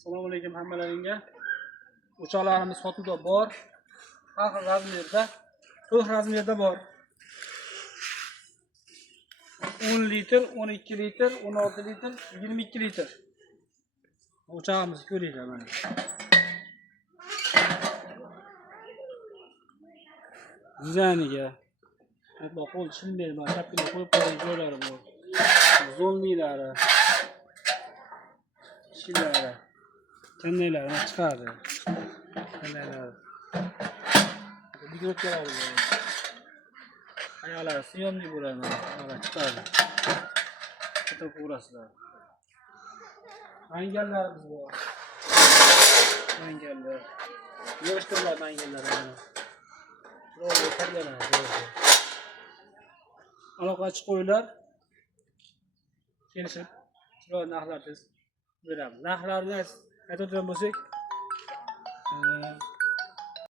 Assalomu alaykum hammalaringga. O'choqlarimiz sotuvda bor. Har xil razmerda, to'rt razmerda bor. 10 litr, 12 litr, 16 litr, 22 litr. O'chog'imizni ko'ringlar mana. Dizayniga. Hatto qo'l shilmaydi, mana chapkini qo'yib qo'ygan joylari bor. Zo'lmiylari. Shillari. Qandaylarni chiqardi. Qandaylar. Bigotkalari bor. Ayollar siyomli bo'ladi, mana chiqardi. Chiqib ko'rasizlar. Mangallarimiz bor. Mangallar. Yig'ishtirlar mangallar mana. Ro'y qilganlar. Aloqachi qo'ylar. Kelishib, chiroyli narxlarda beramiz. Narxlarni aytadigan bo'lsak,